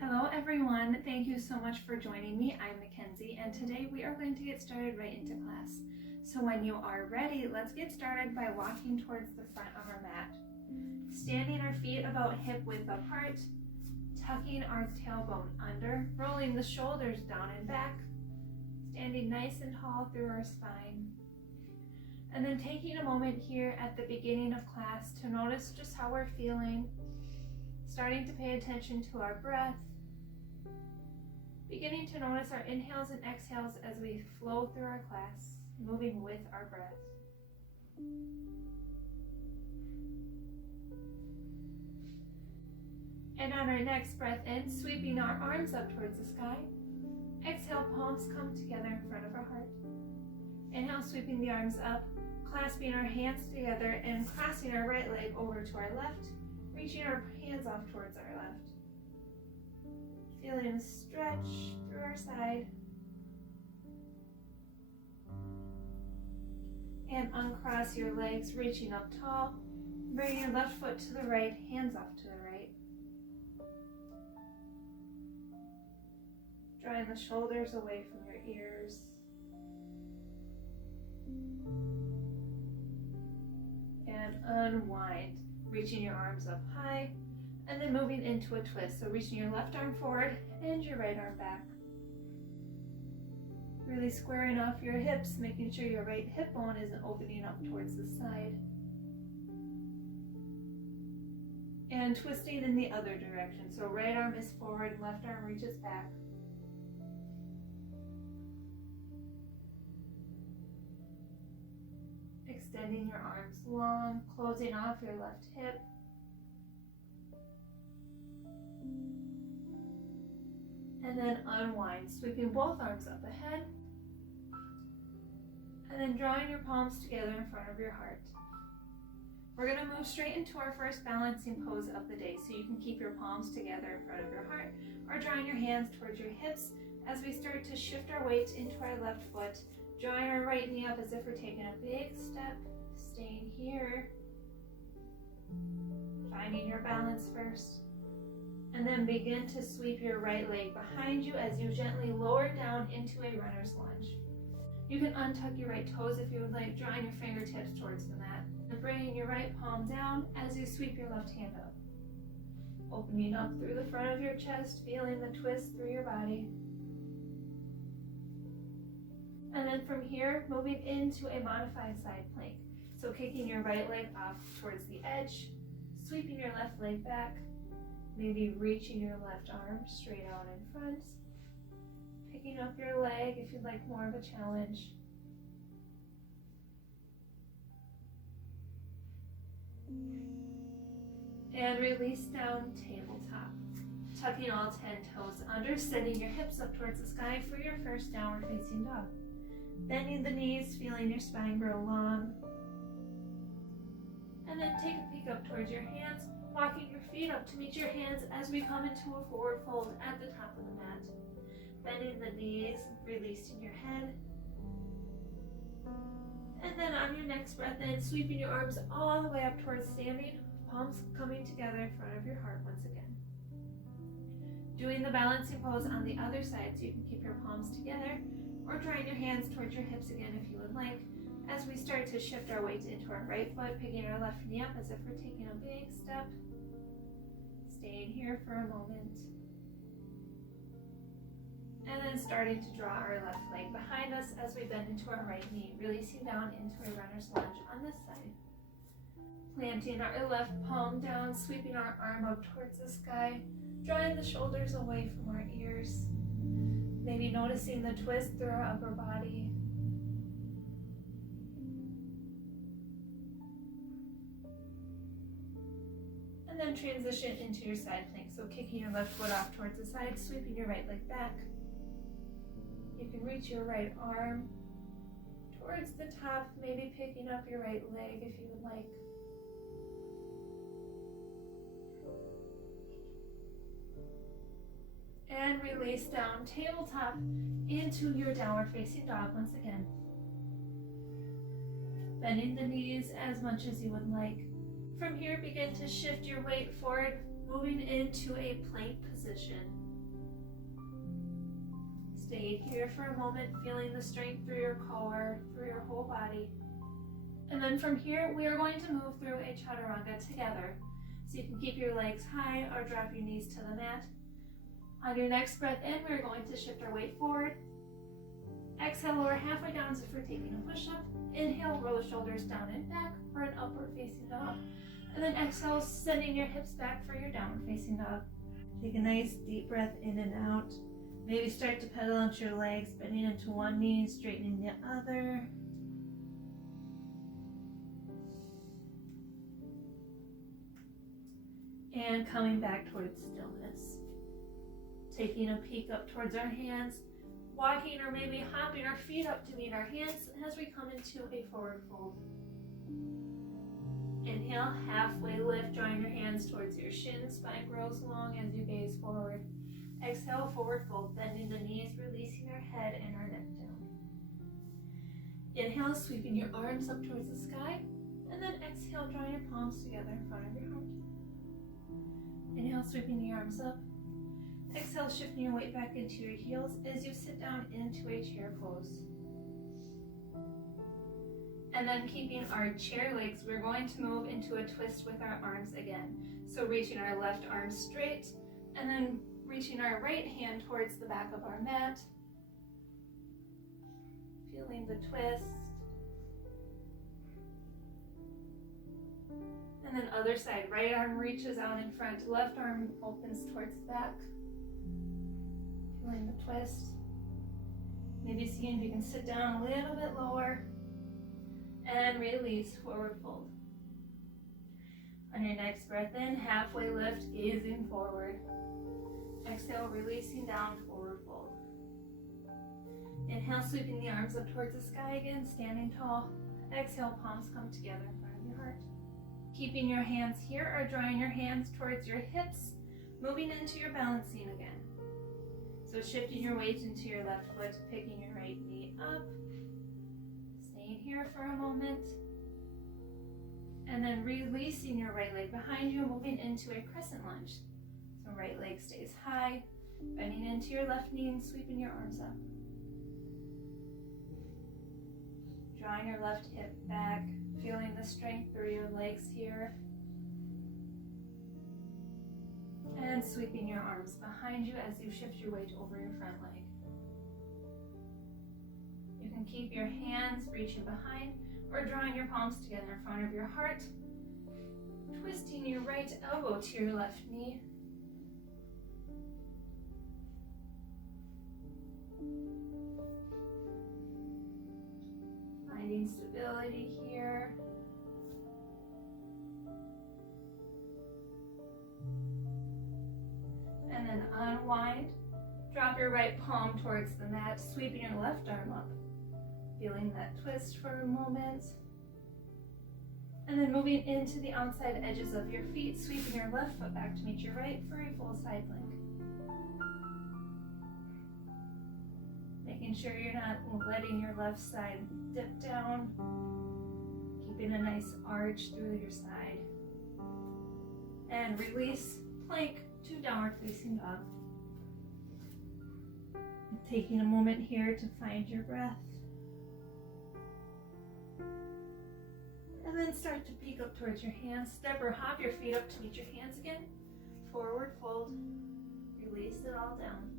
Hello everyone, thank you so much for joining me. I'm MaKenzie and today we are going to get started right into class. So when you are ready, let's get started by walking towards the front of our mat. Standing our feet about hip width apart, tucking our tailbone under, rolling the shoulders down and back, standing nice and tall through our spine. And then taking a moment here at the beginning of class to notice just how we're feeling, starting to pay attention to our breath, beginning to notice our inhales and exhales as we flow through our class, moving with our breath. And on our next breath in, sweeping our arms up towards the sky. Exhale, palms come together in front of our heart. Inhale, sweeping the arms up, clasping our hands together and crossing our right leg over to our left, reaching our hands off towards our left. Feeling a stretch through our side. And uncross your legs, reaching up tall. Bring your left foot to the right, hands off to the right. Drawing the shoulders away from your ears. And unwind, reaching your arms up high, and then moving into a twist. So reaching your left arm forward and your right arm back. Really squaring off your hips, making sure your right hip bone isn't opening up towards the side. And twisting in the other direction. So right arm is forward, left arm reaches back. Extending your arms long, closing off your left hip. And then unwind, sweeping both arms up ahead. And then drawing your palms together in front of your heart. We're going to move straight into our first balancing pose of the day. So you can keep your palms together in front of your heart or drawing your hands towards your hips as we start to shift our weight into our left foot. Drawing our right knee up as if we're taking a big step, staying here, finding your balance first, and then begin to sweep your right leg behind you as you gently lower down into a runner's lunge. You can untuck your right toes if you would like, drawing your fingertips towards the mat, and bringing your right palm down as you sweep your left hand up. Opening up through the front of your chest, feeling the twist through your body. And then from here, moving into a modified side plank. So kicking your right leg off towards the edge, sweeping your left leg back, maybe reaching your left arm straight out in front, picking up your leg if you'd like more of a challenge. And release down, tabletop. Tucking all 10 toes under, sending your hips up towards the sky for your first downward facing dog. Bending the knees, feeling your spine grow long. And then take a peek up towards your hands, walking your feet up to meet your hands as we come into a forward fold at the top of the mat. Bending the knees, releasing your head. And then on your next breath in, sweeping your arms all the way up towards standing, palms coming together in front of your heart once again. Doing the balancing pose on the other side so you can keep your palms together, or drawing your hands towards your hips again if you would like, as we start to shift our weight into our right foot, picking our left knee up as if we're taking a big step, staying here for a moment, and then starting to draw our left leg behind us as we bend into our right knee, releasing down into a runner's lunge on this side. Planting our left palm down, sweeping our arm up towards the sky, drawing the shoulders away from our ears. Maybe noticing the twist through our upper body. And then transition into your side plank. So kicking your left foot off towards the side, sweeping your right leg back. You can reach your right arm towards the top, maybe picking up your right leg if you would like. And release down, tabletop, into your downward facing dog once again. Bending the knees as much as you would like. From here, begin to shift your weight forward, moving into a plank position. Stay here for a moment, feeling the strength through your core, through your whole body. And then from here, we are going to move through a chaturanga together. So you can keep your legs high or drop your knees to the mat. On your next breath in, we're going to shift our weight forward. Exhale, lower halfway down as if we're taking a push-up. Inhale, roll the shoulders down and back for an upward facing dog. And then exhale, sending your hips back for your downward facing dog. Take a nice deep breath in and out. Maybe start to pedal into your legs, bending into one knee, straightening the other. And coming back towards stillness. Taking a peek up towards our hands, walking or maybe hopping our feet up to meet our hands as we come into a forward fold. Inhale, halfway lift, drawing your hands towards your shins, spine grows long as you gaze forward. Exhale, forward fold, bending the knees, releasing our head and our neck down. Inhale, sweeping your arms up towards the sky, and then exhale, drawing your palms together in front of your heart. Inhale, sweeping the arms up. Exhale, shifting your weight back into your heels as you sit down into a chair pose. And then keeping our chair legs, we're going to move into a twist with our arms again. So reaching our left arm straight, and then reaching our right hand towards the back of our mat. Feeling the twist. And then other side, right arm reaches out in front, left arm opens towards the back. Feeling the twist. Maybe seeing if you can sit down a little bit lower. And release, forward fold. On your next breath in, halfway lift, gazing forward. Exhale, releasing down, forward fold. Inhale, sweeping the arms up towards the sky again, standing tall. Exhale, palms come together in front of your heart. Keeping your hands here or drawing your hands towards your hips, moving into your balancing again. So shifting your weight into your left foot, picking your right knee up. Staying here for a moment. And then releasing your right leg behind you, moving into a crescent lunge. So right leg stays high, bending into your left knee and sweeping your arms up. Drawing your left hip back, feeling the strength through your legs here. And sweeping your arms behind you as you shift your weight over your front leg. You can keep your hands reaching behind or drawing your palms together in front of your heart. Twisting your right elbow to your left knee. Finding stability here. And then unwind. Drop your right palm towards the mat, sweeping your left arm up. Feeling that twist for a moment. And then moving into the outside edges of your feet, sweeping your left foot back to meet your right for a full side plank. Making sure you're not letting your left side dip down. Keeping a nice arch through your side. And release, plank to downward facing dog. Taking a moment here to find your breath. And then start to peek up towards your hands. Step or hop your feet up to meet your hands again. Forward fold. Release it all down.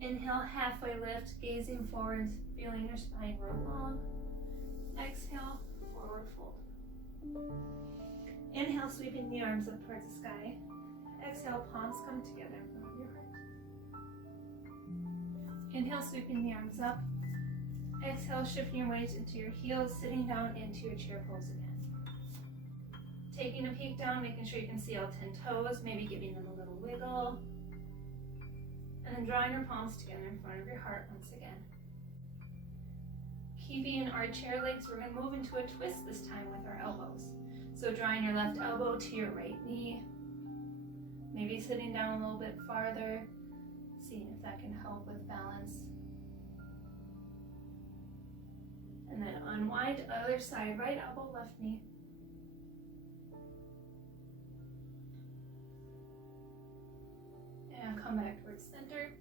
Inhale, halfway lift, gazing forward, feeling your spine grow long. Exhale, forward fold. Inhale, sweeping the arms up towards the sky. Exhale, palms come together in front of your heart. Inhale, sweeping the arms up. Exhale, shifting your weight into your heels, sitting down into your chair pose again. Taking a peek down, making sure you can see all 10 toes, maybe giving them a little wiggle. And then drawing your palms together in front of your heart once again. Keeping our chair legs, we're going to move into a twist this time with our elbows. So drawing your left elbow to your right knee. Maybe sitting down a little bit farther, seeing if that can help with balance. And then unwind, other side, right elbow, left knee. And come back towards center.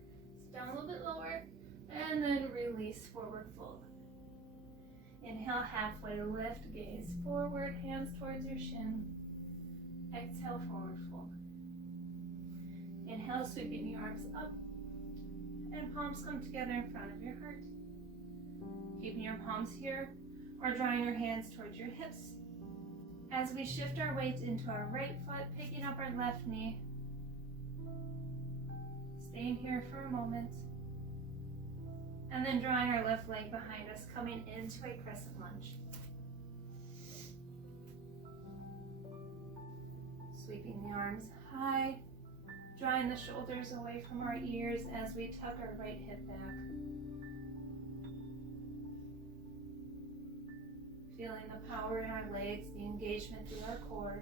down a little bit lower, and then release, forward fold. Inhale, halfway lift, gaze forward, hands towards your shin. Exhale, forward fold. Inhale, sweeping the arms up, and palms come together in front of your heart. Keeping your palms here, or drawing your hands towards your hips. As we shift our weight into our right foot, picking up our left knee. Staying here for a moment. And then drawing our left leg behind us, coming into a crescent lunge. Sweeping the arms high, drawing the shoulders away from our ears as we tuck our right hip back. Feeling the power in our legs, the engagement through our core.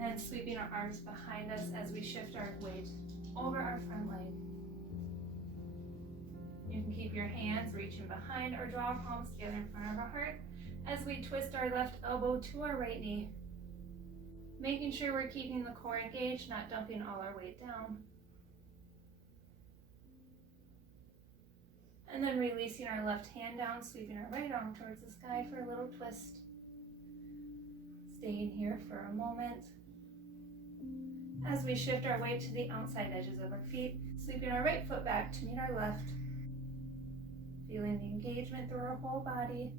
And sweeping our arms behind us as we shift our weight over our front leg. You can keep your hands reaching behind or draw our palms together in front of our heart as we twist our left elbow to our right knee. Making sure we're keeping the core engaged, not dumping all our weight down. And then releasing our left hand down, sweeping our right arm towards the sky for a little twist. Staying here for a moment. As we shift our weight to the outside edges of our feet, sweeping our right foot back to meet our left. Feeling the engagement through our whole body.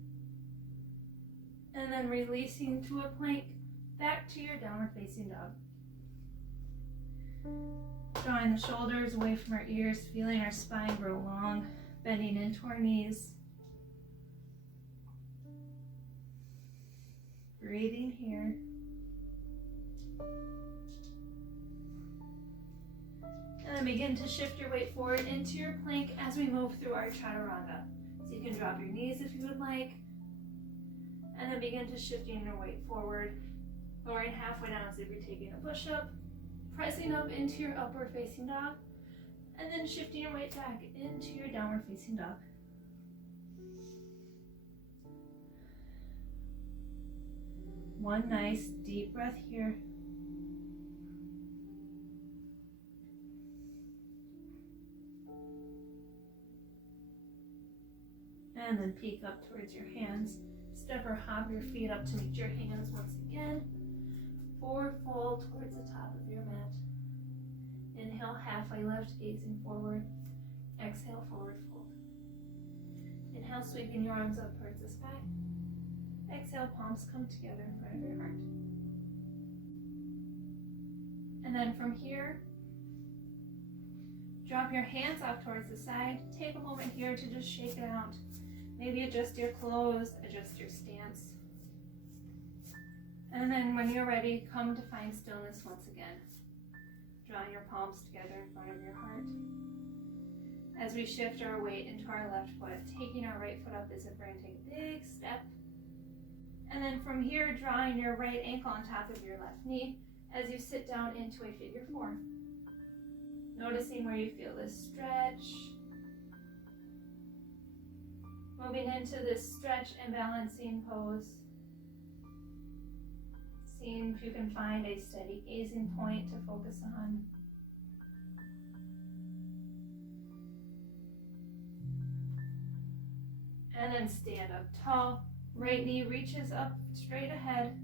And then releasing to a plank, back to your downward facing dog. Drawing the shoulders away from our ears, feeling our spine grow long. Bending into our knees. Breathing here. And then begin to shift your weight forward into your plank as we move through our chaturanga. So you can drop your knees if you would like. And then begin to shifting your weight forward. Lowering halfway down as if you're taking a push-up. Pressing up into your upward facing dog. And then shifting your weight back into your downward facing dog. One nice deep breath here. And then peek up towards your hands. Step or hop your feet up to meet your hands once again. Forward fold towards the top of your mat. Inhale, halfway lift, gazing forward. Exhale, forward fold. Inhale, sweeping your arms up towards the sky. Exhale, palms come together in front of your heart. And then from here, drop your hands off towards the side. Take a moment here to just shake it out. Maybe adjust your clothes, adjust your stance. And then when you're ready, come to find stillness once again. Drawing your palms together in front of your heart. As we shift our weight into our left foot, taking our right foot up as if we're going to take a big step. And then from here, drawing your right ankle on top of your left knee as you sit down into a figure four. Noticing where you feel this stretch. Moving into this stretch and balancing pose. Seeing if you can find a steady gazing point to focus on. And then stand up tall. Right knee reaches up straight ahead.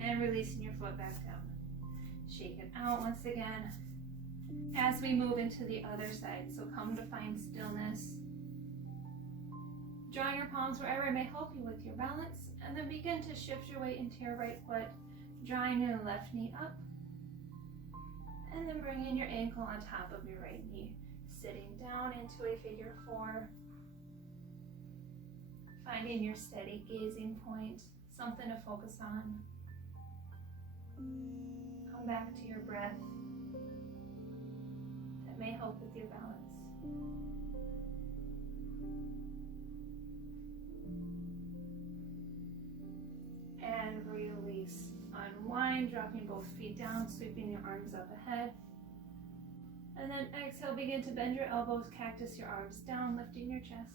And releasing your foot back down. Shake it out once again. As we move into the other side, so come to find stillness. Drawing your palms wherever it may help you with your balance. And then begin to shift your weight into your right foot, drawing your left knee up. And then bringing your ankle on top of your right knee. Sitting down into a figure four. Finding your steady gazing point, something to focus on. Come back to your breath. That may help with your balance. And release. Unwind, dropping both feet down, sweeping your arms up ahead. And then exhale, begin to bend your elbows, cactus your arms down, lifting your chest.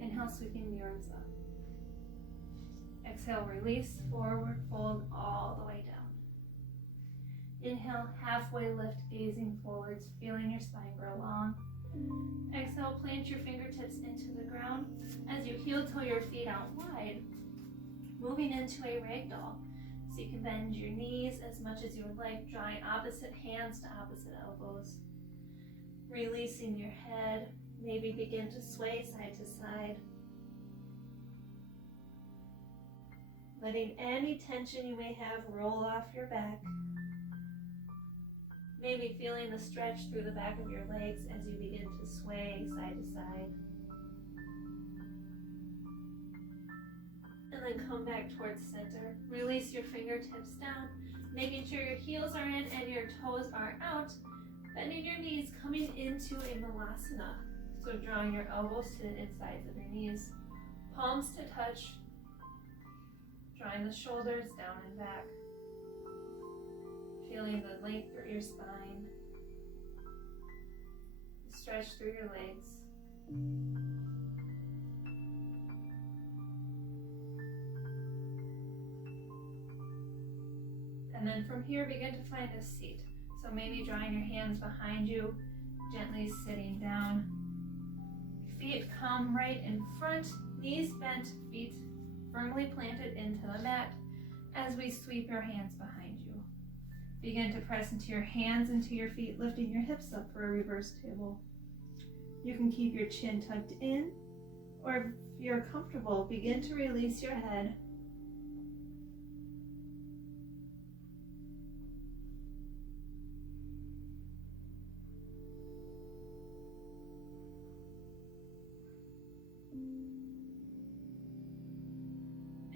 Inhale, sweeping the arms up. Exhale, release, forward fold all the way down. Inhale, halfway lift, gazing forwards, feeling your spine grow long. Exhale, plant your fingertips into the ground as you heel toe your feet out wide, moving into a ragdoll. So you can bend your knees as much as you would like, drawing opposite hands to opposite elbows. Releasing your head, maybe begin to sway side to side. Letting any tension you may have roll off your back. Maybe feeling the stretch through the back of your legs as you begin to sway side to side. And then come back towards center. Release your fingertips down, making sure your heels are in and your toes are out. Bending your knees, coming into a malasana. So drawing your elbows to the insides of your knees. Palms to touch. Drawing the shoulders down and back. Feeling the length through your spine. The stretch through your legs. And then from here, begin to find a seat. So maybe drawing your hands behind you, gently sitting down. Feet come right in front, knees bent, feet firmly planted into the mat as we sweep your hands behind you. Begin to press into your hands, into your feet, lifting your hips up for a reverse table. You can keep your chin tucked in, or if you're comfortable, begin to release your head.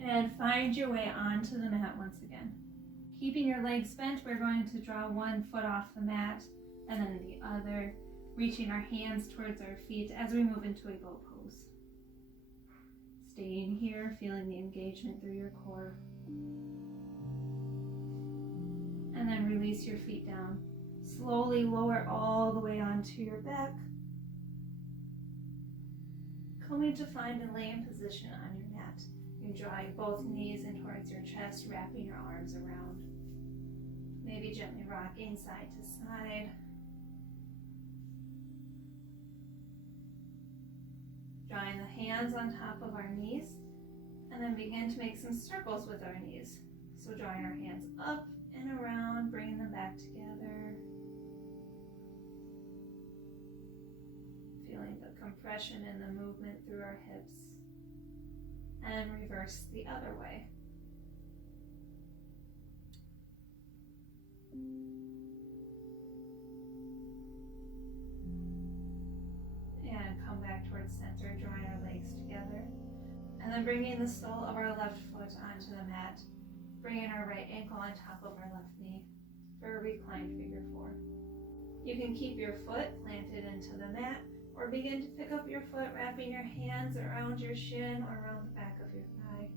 And find your way onto the mat once again. Keeping your legs bent, we're going to draw one foot off the mat and then the other, reaching our hands towards our feet as we move into a bow pose. Staying here, feeling the engagement through your core. And then release your feet down. Slowly lower all the way onto your back. Coming to find a laying position on your mat. You're drawing both knees in towards your chest, wrapping your arms around. Maybe gently rocking side to side. Drawing the hands on top of our knees, and then begin to make some circles with our knees. So drawing our hands up and around, bringing them back together. Feeling the compression and the movement through our hips. And reverse the other way. And come back towards center, drawing our legs together. And then bringing the sole of our left foot onto the mat, bringing our right ankle on top of our left knee for a reclined figure four. You can keep your foot planted into the mat, or begin to pick up your foot, wrapping your hands around your shin or around the back of your thigh.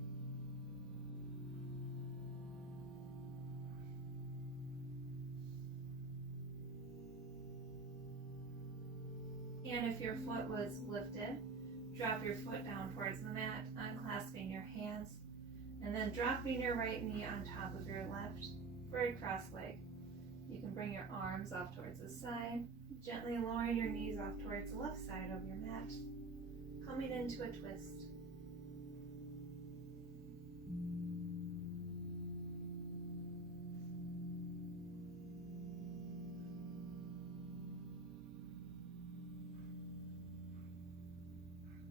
And if your foot was lifted, drop your foot down towards the mat, unclasping your hands, and then dropping your right knee on top of your left for a cross leg. You can bring your arms off towards the side, gently lowering your knees off towards the left side of your mat, coming into a twist.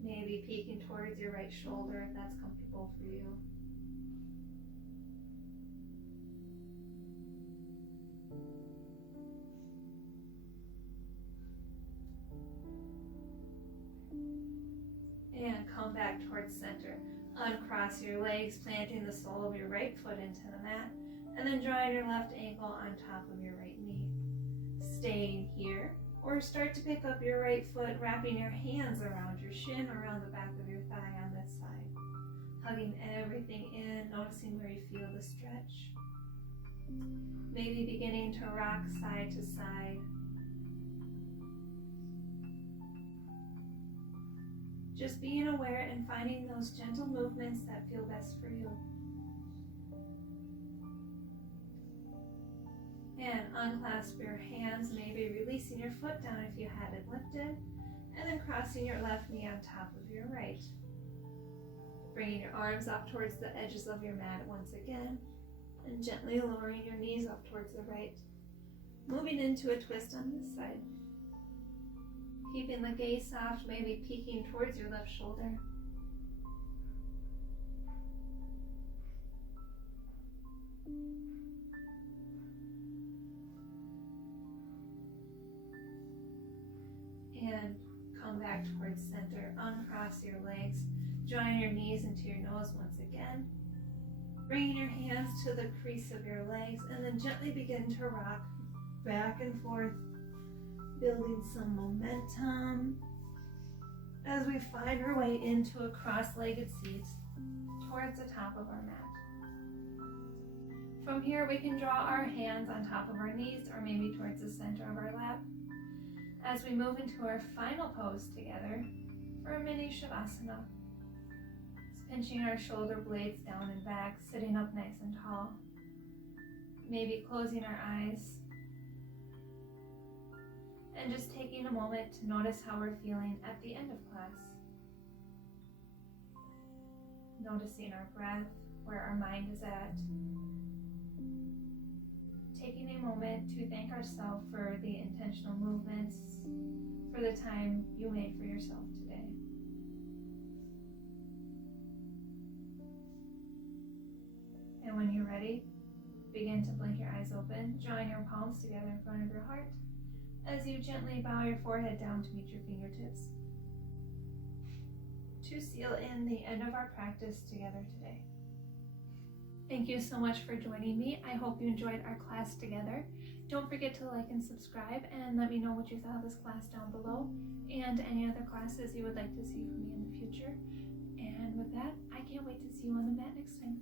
Maybe peeking towards your right shoulder if that's comfortable for you. And come back towards center. Uncross your legs, planting the sole of your right foot into the mat, and then drawing your left ankle on top of your right knee. Staying here, or start to pick up your right foot, wrapping your hands around your shin, around the back of your thigh on this side. Hugging everything in, noticing where you feel the stretch. Maybe beginning to rock side to side. Just being aware and finding those gentle movements that feel best for you. And unclasp your hands, maybe releasing your foot down if you had it lifted, and then crossing your left knee on top of your right. Bringing your arms up towards the edges of your mat once again, and gently lowering your knees up towards the right. Moving into a twist on this side. Keeping the gaze soft, maybe peeking towards your left shoulder. And come back towards center. Uncross your legs. Drawing your knees into your nose once again. Bringing your hands to the crease of your legs, and then gently begin to rock back and forth, building some momentum as we find our way into a cross-legged seat towards the top of our mat. From here, we can draw our hands on top of our knees or maybe towards the center of our lap as we move into our final pose together for a mini shavasana. Pinching our shoulder blades down and back, sitting up nice and tall. Maybe closing our eyes. And just taking a moment to notice how we're feeling at the end of class. Noticing our breath, where our mind is at. Taking a moment to thank ourselves for the intentional movements, for the time you made for yourself today. And when you're ready, begin to blink your eyes open, drawing your palms together in front of your heart as you gently bow your forehead down to meet your fingertips. To seal in the end of our practice together today. Thank you so much for joining me. I hope you enjoyed our class together. Don't forget to like and subscribe, and let me know what you thought of this class down below and any other classes you would like to see from me in the future. And with that, I can't wait to see you on the mat next time.